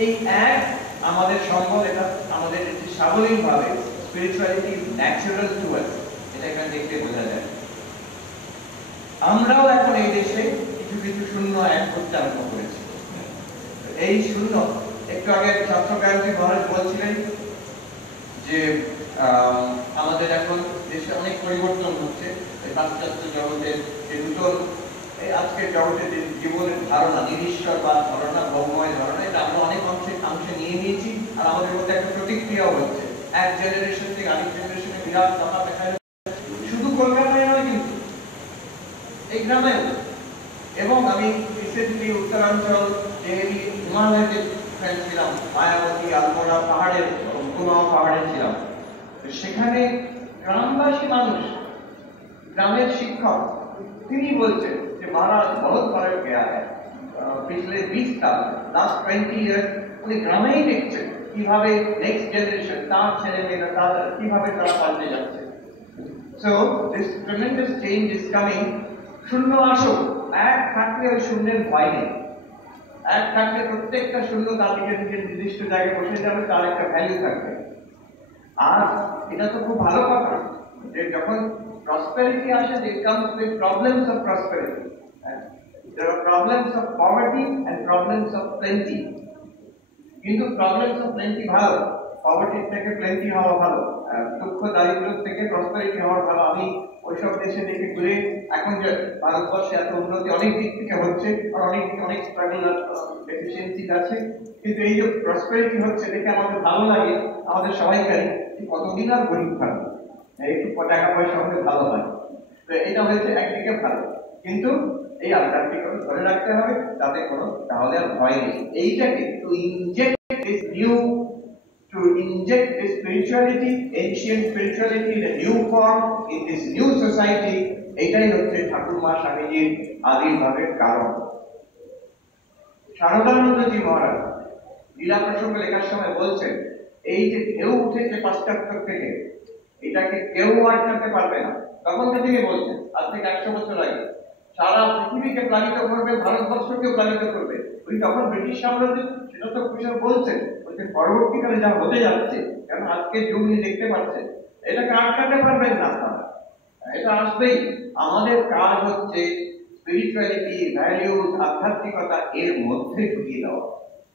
এই এক আমাদের সম্পদ, এটা আমাদের স্বাভাবিকভাবে স্পিরিচুয়ালিটি ন্যাচারাল টু আস, এটা এখানে দেখতে বোঝা যায়। আমরাও এখন এই দেশে কিছু কিছু শূন্য এক করতে আরম্ভ করেছি। এই শূন্য, একটু আগে ছাত্রকান্তি মহারাজ বলছিলেন যে আমাদের এখন দেশে অনেক পরিবর্তন হচ্ছে, এই পাশ্চাত্য জগতের যে নূতন আজকের জগতের যে জীবনের ধারণা, নিরীশ্বর বা ধারণা, ভোগময় ধারণা, এটা আমরা অনেক অংশে নিয়ে নিয়েছি। আর আমাদের মধ্যে একটা প্রতিক্রিয়াও হচ্ছে, এক জেনারেশন থেকে আরেক জেনারেশনে বিরাট তফাৎ দেখা যাচ্ছে। শুধু কলকাতায় নয়, কিন্তু এই গ্রামে। এবং আমি রিসেন্টলি উত্তরাঞ্চল দেহলি হিমালয়তে ছিলাম, মায়াবতী, আলমোড়া পাহাড়ের, কুমাও পাহাড়ে ছিলাম। সেখানে গ্রামবাসী মানুষ, গ্রামের শিক্ষক, তিনি বলছেন যে মহারাজ বহুত ফরক গয়া হ্যায়, পিছলে 20 সাল, লাস্ট 20 ইয়ার্স উনি গ্রামেই দেখছেন কিভাবে নেক্সট জেনারেশন, তার ছেলে মেয়েরা তারা কিভাবে তারা পাল্টে যাচ্ছে। So this tremendous change is coming. শূন্য আসুক, এক থাকলে ওই শূন্যের ভয় নেই। এক থাকলে প্রত্যেকটা শূন্য তার দিকে নিজের নির্দিষ্ট জায়গায় বসে যাবে, তার একটা ভ্যালু থাকবে। আর এটা তো খুব ভালো কথা যে যখন প্রসপেরিটি আসে, it comes with problems of prosperity. There are problems of poverty and problems of plenty. কিন্তু problems of plenty ভালো, poverty থেকে plenty হওয়া ভালো, দুঃখ দারিদ্র থেকে prosperity হওয়া ভালো। আমি ওইসব দেশে দেখে ঘুরে, এখন যে ভারতবর্ষে এত উন্নতি অনেক দিক থেকে হচ্ছে, আর অনেক স্ট্রাগল আর ডেফিসিয়েন্সি আছে, কিন্তু এই যে প্রসপেরিটি হচ্ছে দেখে আমাদের ভালো লাগে, আমাদের সবাইকারই। কতদিন আর গরিব থাকবে, একটু টাকা পয়সা হলে ভালো হয়। তো এটা হয়েছে একদিকে ভালো, কিন্তু এই আধ্যাত্মিকতা ধরে রাখতে হবে, তাতে কোনো তাহলে আর ভয় নেই। এইটাকে to inject this spirituality, ancient spirituality in a new form, in this new society, এটাই হচ্ছে ঠাকুর মা স্বামীজির আবির্ভাবের কারণ। শারদানন্দজি মহারাজ লীলা প্রসঙ্গ লেখার সময় বলছেন, এই যে ঢেউ উঠেছে পাশ্চাত্য থেকে, এটাকে কেউ আটকাতে পারবে না। তখন থেকে বলছেন, আজ থেকে 100 বছর আগে, সারা পৃথিবীকে প্লাবিত করবে, ভারতবর্ষকে প্লাবিত করবে। ওই তখন ব্রিটিশ সাম্রাজ্য, সেটা তো কুশল বলছেন, বলছে পরবর্তীকালে যা হতে যাচ্ছে, কারণ আজকে যুগ নিয়ে দেখতে পাচ্ছেন, এটাকে আটকাতে পারবেন না আপনারা, এটা আসবেই। আমাদের কাজ হচ্ছে স্পিরিচুয়ালিটি, ভ্যালিউজ, আধ্যাত্মিকতা এর মধ্যে ঢুকিয়ে দেওয়া,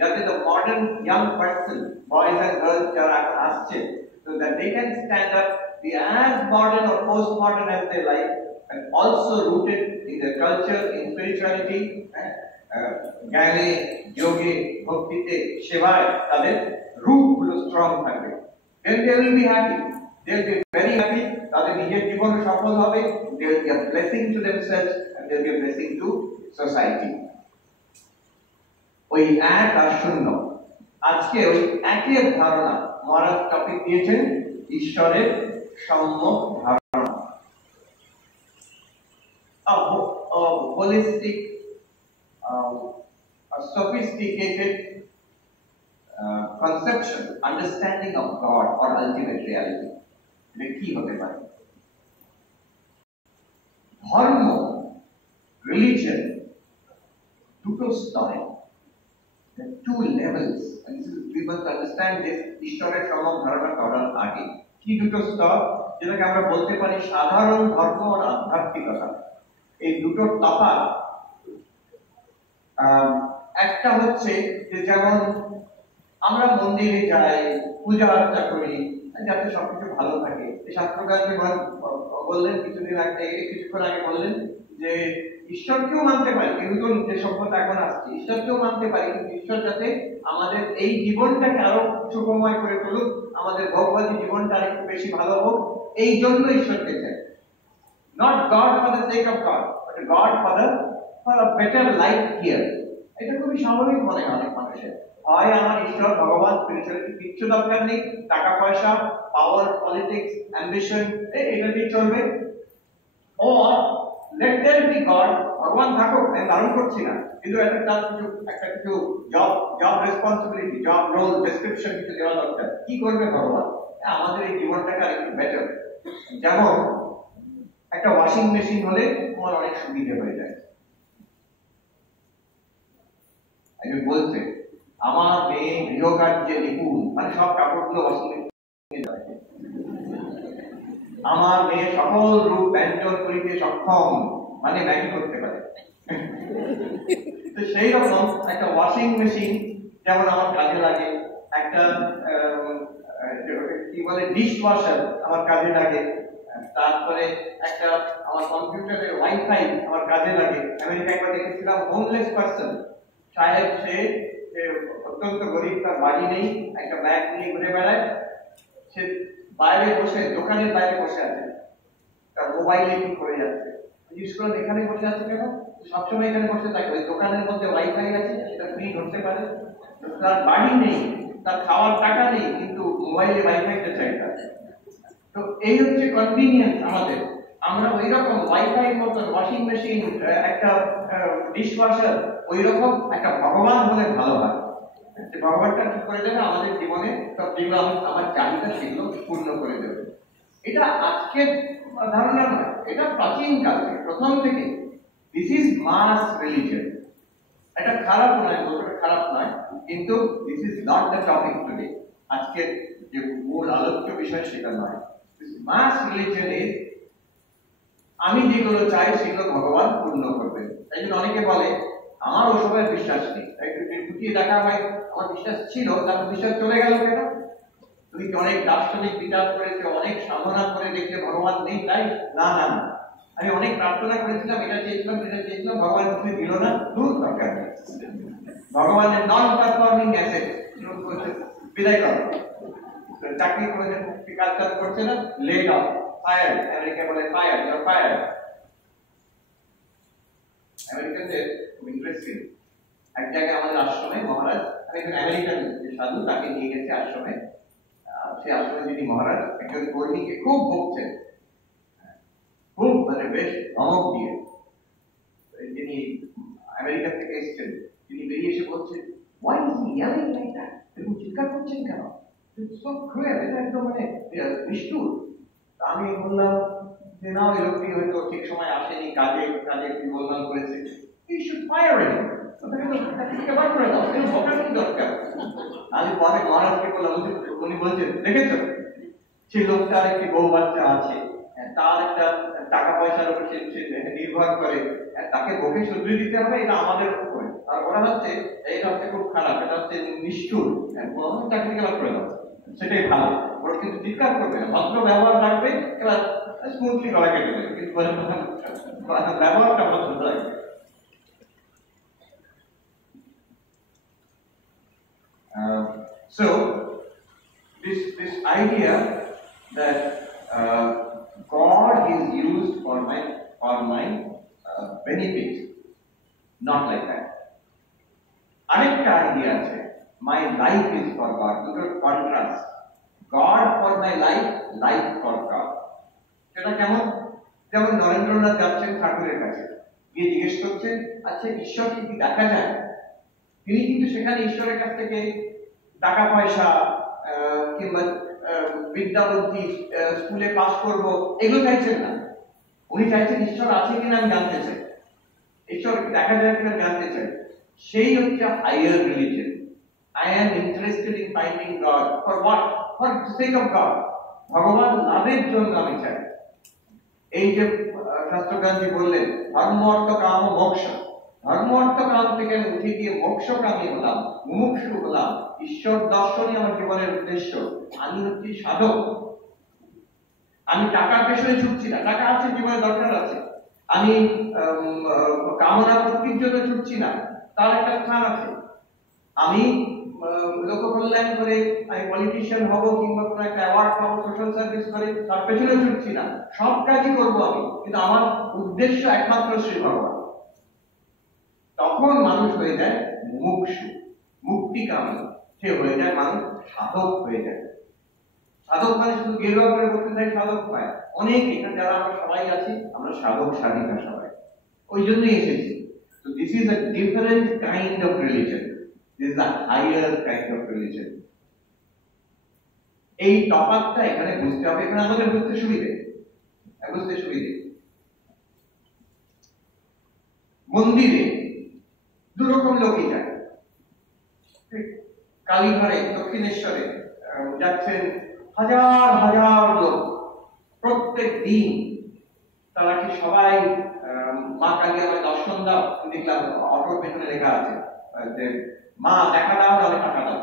যাতে the modern young person, boys and girls যারা এখন আসছে, so that they can stand up, be as modern or post-modern as they like, and also rooted in their culture, in spirituality, জ্ঞানে, যোগে, ভক্তিতে, সেবায় তাদের রূপগুলো স্ট্রং থাকবে। Then they will be happy. They will be very happy. তাদের নিজের জীবনে সফল হবে, they will be a blessing to themselves and they will be a blessing to society. ওই এক আর শূন্য, আজকে ওই একের ধারণা মহারাজ টপিক দিয়েছেন ঈশ্বরের সম্যক ধারণা, a holistic, a sophisticated conception, understanding of God or ultimate reality. এটা কি হতে পারে? ধর্ম, religion, দুটো স্তরে, two levels, and we must understand this. ঈশ্বরের সম্যক ধারণা করার আগে কি দুটো স্তর, যেটাকে আমরা বলতে পারি সাধারণ ধর্ম আর আধ্যাত্মিকতা। এই দুটোর তফাৎ, একটা হচ্ছে যে যেমন আমরা মন্দিরে যাই, পূজা অর্চনা করি, যাতে সবকিছু ভালো থাকে। শাস্ত্রকারকে বললেন কিছুক্ষণ আগে বললেন যে ঈশ্বরকেও মানতে পারি, কিন্তু যে সভ্যতা এখন আসছে, ঈশ্বরকেও মানতে পারি, কিন্তু ঈশ্বর যাতে আমাদের এই জীবনটাকে আরো সুখময় করে তুলুক, আমাদের ভোগবাদী জীবনটা আরেকটু বেশি ভালো হোক, এই জন্য ঈশ্বরকে চাই। Not God for the sake of God, but God for a better life here. এটা খুবই স্বাভাবিক মনে হয় অনেক মানুষের। হয় আমার ঈশ্বর, ভগবান, স্পিরিচুয়ালিটি কিচ্ছু দরকার নেই, টাকা পয়সা, পাওয়ার, পলিটিক্স, অ্যাম্বিশন, এটা দিয়ে চলবে। Or let there be God, ভগবান থাকুক, আমি বারণ করছি না, কিন্তু একটা কিছু job responsibility, job role description কিছু দেওয়া দরকার। কি করবে ভগবান আমাদের এই জীবনটাকে আরেকটু বেটার? যেমন একটা ওয়াশিং মেশিন হলে তোমার অনেক সুবিধা হয়ে যায়। বলছে আমার মেয়ে গৃহকার্যে নিপুণ, মানে সব কাপড়গুলো ওয়াশিং মেশিনে রাখে। আমার মেয়ে সকল রূপ ব্যঞ্জন করিতে সক্ষম, মানে ম্যাগি করতে পারে। তো সেই রকম একটা ওয়াশিং মেশিন যেমন আমার কাজে লাগে, একটা কি বলে ডিশ ওয়াশার আমার কাজে লাগে, তারপরে একটা আমার কম্পিউটারের ওয়াইফাই আমার কাজে লাগে। আমেরিকা একবার দেখেছিলাম হোমলেস পার্সন, সাহেব সে অত্যন্ত গরিব, তার বাড়ি নেই, একটা ব্যাগ নিয়ে ঘুরে বেড়ায়, সে বাইরে বসে দোকানের বাইরে বসে আছে, তার মোবাইলে কি করে যাচ্ছে। এখানে বসে আছে কেন? সবসময় এখানে বসে থাকে, ওই দোকানের মধ্যে ওয়াইফাই আছে, সেটা ফ্রি ধরতে পারে। তার বাড়ি নেই, তার খাওয়ার টাকা নেই, কিন্তু মোবাইলে ওয়াইফাইটা চাই তার। তো এই হচ্ছে কনভিনিয়েন্স আমাদের। আমরা ওই রকম ওয়াইফাই মতো ওয়াশিং মেশিন, একটা ডিশ ওয়াশার, ওই রকম একটা ভগবান হলে ভালো হয়। ভগবানটা কি করে দেবে আমাদের জীবনে, সব যেগুলো আমার চাহিদা সেগুলো পূর্ণ করে দেবে। এটা আজকের ধারণা নয়, এটা প্রাচীন কাল থেকে, প্রথম থেকে। This is mass religion. এটা খারাপ নয়, বলতে খারাপ নয়, কিন্তু this is not the topic today. আজকের যে মূল আলোচ্য বিষয় সেটা নয়। মাস রিলিজিয়ন ইজ আমি যেগুলো চাই সেগুলো ভগবান পূর্ণ করবেন। তাই জন্য অনেকে বলে আমার ওসবে বিশ্বাস নেই, একটু খুঁটিয়ে দেখা হয় আমার বিশ্বাস ছিল, তারপর বিশ্বাস চলে গেল কেন? তুমি কি অনেক দার্শনিক বিচার করেছো, অনেক সাধনা করে দেখলে ভগবান নেই তাই? না না না, আমি অনেক প্রার্থনা করেছিলাম, এটা চেয়েছিলাম, এটা চেয়েছিলাম, ভগবান কিছু দিল না, দূর দরকার নেই। ভগবানের নন পারফর্মিং অ্যাসেট বিদায় করো। চাকরি করেছেন, কাজ কাজ করছে না, লেড অফ, ফায়ার। আমেরিকা বলে ফায়ার, ইউ আর ফায়ার। আমেরিকানদের খুব ইন্টারেস্টিং, এক জায়গায় আমাদের আশ্রমে মহারাজ, আমি একজন আমেরিকান যে সাধু, তাকে নিয়ে গেছে আশ্রমে। সে আশ্রমে যিনি মহারাজ একজন কর্মীকে খুব বকছেন, খুব মানে বেশ ধমক দিয়ে। যিনি আমেরিকা থেকে এসেছেন তিনি বেরিয়ে এসে বলছেন, why is he yelling like that? এরকম চিৎকার করছেন কেন? It's so cruel, এটা একদম মানে নিষ্ঠুর। আমি বললাম যে না, ওই লোকটি হয়তো ঠিক সময় আসেনি, কাজে কাজে একটু গোলমাল করেছে। You should fire him. তাকে বার করে দাও, এর বকার কি দরকার? আমি পরে মহারাজকে বললাম, উনি বলছেন দেখেছো সেই লোকটার একটি বউ বাচ্চা আছে, তার একটা টাকা পয়সার উপর সে নির্ভর করে, তাকে বকে শুধরে দিতে হবে, এটা আমাদের উপরে। আর ওরা হচ্ছে এটা হচ্ছে খুব খারাপ, এটা হচ্ছে নিষ্ঠুর, চাকরি গেলা করে দাও, সেটাই ভালো। ওরা কিন্তু চিৎকার করবে না, ভদ্র ব্যবহার রাখবে, এবার স্মুথলি গলা কেটে দেবে, কিন্তু ব্যবহারটা ভদ্র রাখবে। So this idea that God is used for my benefit, not like that. Arekta idea আছে, my life is for God. দুটোর contrast, God for my life, life for God. সেটা কেমন? যেমন নরেন্দ্রনাথ যাচ্ছেন ঠাকুরের কাছে, গিয়ে জিজ্ঞেস করছেন, আচ্ছা ঈশ্বরকে কি দেখা যায়? তিনি কিন্তু সেখানে ঈশ্বরের কাছ থেকে টাকা পয়সা কিংবা বিদ্যা বুদ্ধি, স্কুলে পাস করবো, এগুলো চাইছেন না। উনি চাইছেন ঈশ্বর আছে কিনা আমি জানতে চাই, ঈশ্বর দেখা যায় কিনা জানতে চাই। সেই হচ্ছে higher religion. I am interested in finding God. For what? For the sake of God. ভগবান লাভের জন্য আমি চাই। এই যে শাস্ত্রজ্ঞানজি বললেন ধর্ম অর্থ কাম ও মোক্ষ, ধর্ম অর্থ কাম থেকে উঠে গিয়ে মোক্ষকামী হলাম, মুমুক্ষু হলাম, ঈশ্বর দর্শনই আমার জীবনের উদ্দেশ্য। আমি হচ্ছি সাধক। আমি টাকার পেছনে ছুটছি না, টাকা আছে জীবনে দরকার আছে। আমি কামনা মুক্তির জন্য ছুটছি না, তার একটা স্থান আছে। আমি লোক কল্যাণ করে আমি পলিটিশিয়ান হব কিংবা কোনো একটা অ্যাওয়ার্ড পাবো, সোশ্যাল সার্ভিস করে তার পেছনে ছুটছি না। সব কাজই করবো আমি, কিন্তু আমার উদ্দেশ্য একমাত্র শ্রী ভগবান। তখন মানুষ হয়ে যায় মুমুক্ষু, মুক্তিকামী, সে হয়ে যায় মানুষ সাধক হয়ে যায়। সাধক মানে শুধু গেরুয়া করে বলতে চাই সাধক পায়, অনেক এখানে যারা আমরা সবাই আছি আমরা সাধক সাধিকা সবাই, ওই জন্যই এসেছি। So this is a different kind of religion. This is a higher kind of religion. এই তফাৎটা এখানে বুঝতে হবে, এখানে আমাদের বুঝতে সুবিধে, বুঝতে সুবিধে। মন্দিরে দুরকম লোকই যায়, কালীঘরে দক্ষিণেশ্বরে যাচ্ছেন হাজার হাজার লোক প্রত্যেক দিন। তারা কি সবাই মা কালী আমার দর্শন দাও? দেখলাম অটোর পেছনে লেখা আছে যে মা দেখা দাও নাহলে টাকা দাও।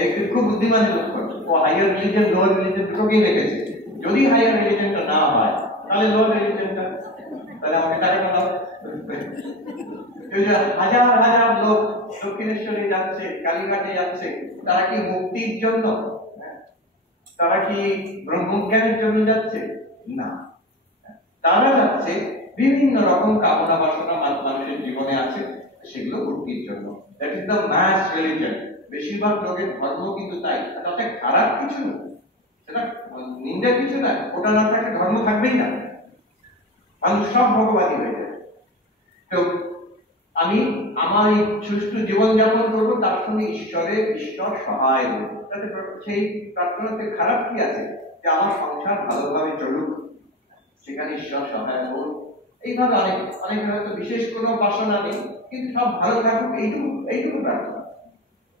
এই খুব বুদ্ধিমানের লক্ষণ। ও হাইয়ার রিলিজিয়ন লোয়ার রিলিজিয়ন দুটোকেই রেখেছে। যদি হাইয়ার রিলিজিয়নটা না হয় তাহলে লোয়ার রিলিজিয়নটা, তাহলে আমাকে টাকাটা দাও। হাজার হাজার লোক দক্ষিণেশ্বরে যাচ্ছে, কালীঘাটে যাচ্ছে, তারা কি মুক্তির জন্য? তারা কি ব্রহ্মজ্ঞানের জন্য যাচ্ছে? না, তারা যাচ্ছে বিভিন্ন রকম কামনা বাসনা মানুষের জীবনে আছে, সেগুলো পূর্তির জন্য। That is the mass religion. বেশিরভাগ লোকের ধর্ম কিন্তু তাই। তাতে খারাপ কিছু না, সেটা নিন্দার কিছু না। ওটা না থাকলে ধর্ম থাকবেই না, মানুষ সব ভগবানই হয়ে যায়। তো আমি আমার এই সুষ্ঠু জীবনযাপন করবো, তার সঙ্গে ঈশ্বর সহায় হবে। তাতে সেই প্রার্থনাতে খারাপ কি আছে? যে আমার সংসার ভালোভাবে চলুক, সেখানে ঈশ্বর সহায় হোক। এইভাবে অনেক হয়তো বিশেষ কোনো বাসনা নেই, কিন্তু সব ভালো থাকুক, এইটুকু প্রার্থনা।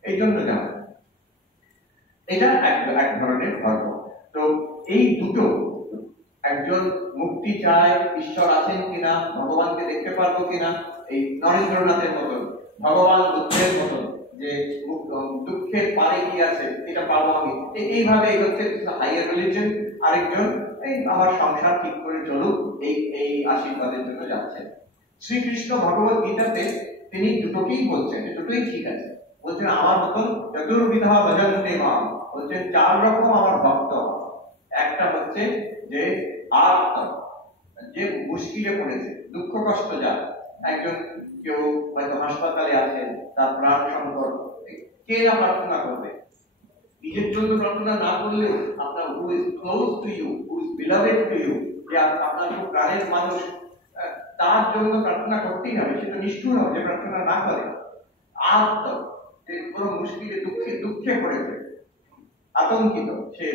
এই জন্য যাও, এটা এক ধরনের ধর্ম। তো এই দুটো, একজন মুক্তি চায়, ঈশ্বর আছেন কিনা, ভগবানকে দেখতে পারবো কিনা, এই নরেন্দ্রনাথের মতন, ভগবান বুদ্ধের মতন, যে দুঃখের পারে কি আছে এটা পাবো আমি, এইভাবে এগোচ্ছে হাইয়ার রিলিজিয়ন। আরেকজন এই আমার সংসার ঠিক করে চলুক, এই আশীর্বাদের জন্য যাচ্ছেন। শ্রীকৃষ্ণ ভগবত গীতাতে তিনি দুটোকেই বলছেন, দুটোই ঠিক আছে। বলছেন আমার মতন চতুর্বিধা ভজন্তে মাম, বলছেন 4 রকম আমার ভক্ত। একটা হচ্ছে যে আর্ত, যে মুশকিলে পড়েছে, দুঃখ কষ্ট যার, একজন কেউ হয়তো হাসপাতালে আছেন, তার প্রাণ সংকট, কে না প্রার্থনা করবে? নিজের জন্য প্রার্থনা না করলে আপনার who is close to you, who is beloved to you, যে আপনার খুব প্রাণের মানুষ, তার জন্য প্রার্থনা করতেই হবে। সেটা নিষ্ঠুর হবে যে প্রার্থনা না করে। আত্ম, যে কোনো মুশকিলে দুঃখে পড়েছে, আতঙ্কিত, সে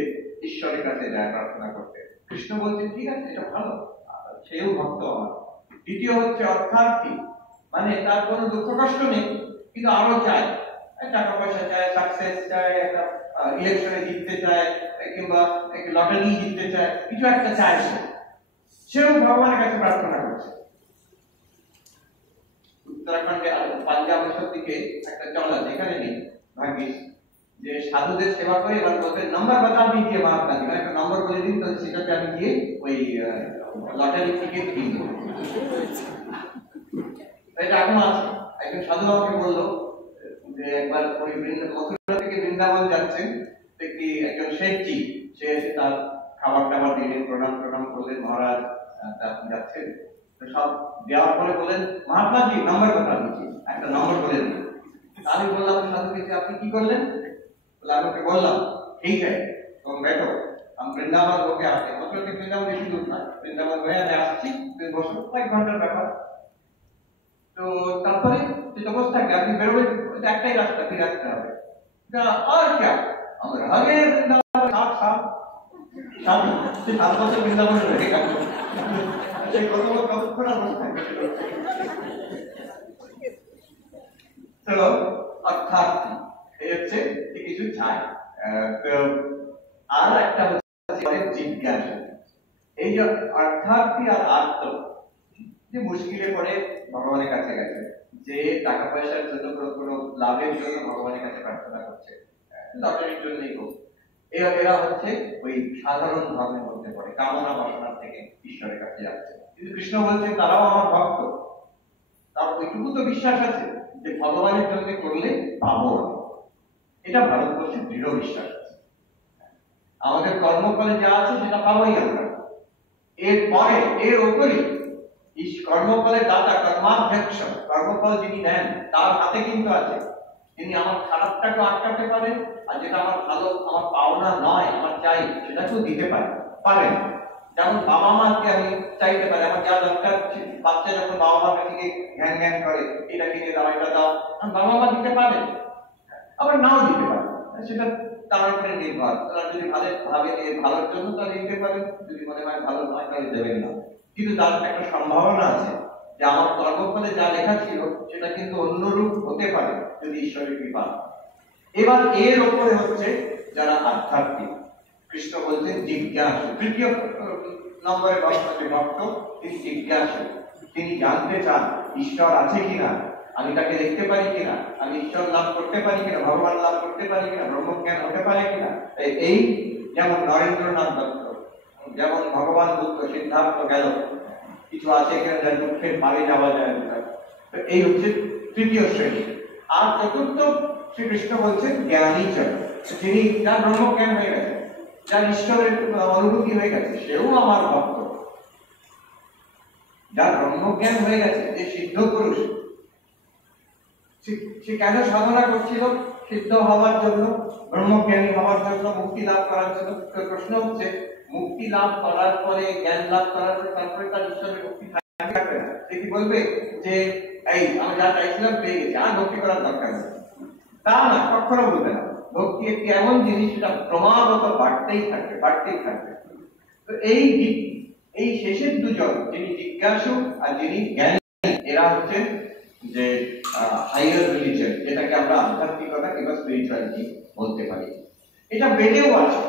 ঈশ্বরের কাছে যায় প্রার্থনা করতে। কৃষ্ণ বলছেন ঠিক আছে, এটা ভালো, সেও ভক্ত আমার। দ্বিতীয় হচ্ছে অর্থার্থী, মানে তার কোনো দুঃখ কষ্ট নেই, কিন্তু আরো চায়, টাকা পয়সা চায়, সাকসেস চায়, একটা ইলেকশনে জিততে চায়, কিংবা লটারি জিততে চায়, কিছু একটা চায়, সেও ভগবানের কাছে প্রার্থনা করছে। উত্তরাখণ্ডে পাঞ্জাবের দিকে একটা চল আছে, এখানে নেই ভাগ্যিস, যে সাধুদের সেবা করে এবার বলতে নাম্বার বাতা দিচ্ছে মহাত্মা জি, একটা নম্বর বলে দিন, তো সেটাতে আমি গিয়ে ওই লটারি টিকিট কিনবো। এটা এখন আছে। একজন সাধু আমাকে বললো যে একবার ওই মথুরা থেকে বৃন্দাবন যাচ্ছেন, দেখি একজন শেঠজি, সে এসে তার খাবার টাবার দিলেন, প্রণাম করলেন, মহারাজ যাচ্ছেন। সব দেওয়ার পরে বলেন মহাত্মা জি নাম্বার কথা দিচ্ছি, একটা নম্বর বলে দিন। আমি বললাম সাধুকে আপনি কি করলেন? আমি ওকে বললাম ঠিক আছে तुम बैठो, हम वृंदावन होके आते हैं। मतलब कि वृंदावन बेশি দূর না, वृंदावन হয়ে আসছি, তুই বসো, 1 ঘন্টার ব্যাপার। তো তারপরে যে অবস্থা আপনি বেরোবে, একটাই রাস্তা, ফিরে আসতে হবে। আর क्या আমরা আগে वृंदावन 7 বছর वृंदावन রয়ে গেল, সেই কতক্ষণ অবস্থা। চলো অর্থাৎ এই হচ্ছে কিছু চাই। আর একটা হচ্ছে জিজ্ঞাসা। এই যে অর্থাৎ আর আত্ম, যে মুশকিলে পড়ে ভগবানের কাছে গেছে, যে টাকা পয়সার জন্য কোনো লাভের জন্য ভগবানের কাছে প্রার্থনা করছে, লটারির জন্যই হোক, এরা হচ্ছে ওই সাধারণ ধর্মের মধ্যে পড়ে, কামনা বাসনার থেকে ঈশ্বরের কাছে যাচ্ছে। কিন্তু কৃষ্ণ বলছেন তারাও আমার ভক্ত, তার ওইটুকু তো বিশ্বাস আছে যে ভগবানের জন্য করলে পাবো। এটা ভারতবর্ষের দৃঢ় বিশ্বাস আছে। আমাদের কর্মফলে যা আছে সেটা পাবোই আমরা। এরপরে এর উপরে কর্মফলের দাতা, কর্মাধ্যক্ষ, কর্মফল যিনি দেন তার হাতে কিন্তু আছে। তিনি আমার খারাপটাকে আটকাতে পারেন, আর যেটা আমার ভালো, আমার পাওনা নয়, আমার চাই, সেটাকেও দিতে পারেন। যেমন বাবা মাকে আমি চাইতে পারি আমার যা দরকার। বাচ্চা যখন বাবা মার কাছে জ্ঞান করে, এটা কিনে দাও, এটা দাও, বাবা মা দিতে পারেন, আবার নাও দিতে পারেন, সেটা তার উপরে নির্ভর। তারা যদি ভাবে ভালোর জন্য তাহলে দিতে পারেন, যদি মনে হয় ভালো নয় তাহলে দেবেন না। কিন্তু তার একটা সম্ভাবনা আছে যে আমার কর্মফলে যা লেখা ছিল সেটা কিন্তু অন্যরূপ হতে পারে যদি ঈশ্বরের কৃপা। এবার এর ওপরে হচ্ছে যারা আধ্যাত্মিক, কৃষ্ণ বলছেন জিজ্ঞাসু। তৃতীয় নম্বরে ভক্ত, তিনি জিজ্ঞাসু, তিনি জানতে চান ঈশ্বর আছে কিনা, আমি তাকে দেখতে পারি কিনা, আমি ঈশ্বর লাভ করতে পারি কিনা, ভগবান লাভ করতে পারি কিনা, ব্রহ্মজ্ঞান হতে পারে কিনা। এই যেমন নরেন্দ্রনাথ দত্ত, যেমন ভগবান বুদ্ধ, সিদ্ধার্থ গেল, কিছু আছে কিনা যার দুঃখের পারে যাওয়া যায় না। এই হচ্ছে তৃতীয় শ্রেণী। আর চতুর্থ শ্রীকৃষ্ণ বলছেন জ্ঞানী জন, যিনি যার ব্রহ্মজ্ঞান হয়ে গেছে, যার ঈশ্বরের অনুভূতি হয়ে গেছে, সেও আমার ভক্ত। যার ব্রহ্মজ্ঞান হয়ে গেছে, যে সিদ্ধ পুরুষ, সে কেন সাধনা করছিল? সিদ্ধ হওয়ার জন্য, ব্রহ্মজ্ঞানী হওয়ার জন্য, মুক্তি লাভ করার জন্য। প্রশ্ন হচ্ছে, মুক্তি লাভ করার পরে, জ্ঞান লাভ করার পরে, তারপরে তার ঈশ্বরের মুক্তি থাকবে না? সে কি বলবে যে এই আমি যা চাইছিলাম পেয়ে গেছি, আর ভক্তি করার দরকার নেই? তা না, কখনো বলবে না। ভক্তি একটি এমন জিনিস, সেটা ক্রমাগত বাড়তেই থাকবে, বাড়তেই থাকবে। তো এই শেষের দুজন, যিনি জিজ্ঞাসু আর যিনি জ্ঞানী, এরা হচ্ছে যে হাইয়ার রিলিজিয়ন, যেটাকে আমরা আধ্যাত্মিকতা কিংবা স্পিরিচুয়ালিটি বলতে পারি। এটা বেদেও আছে।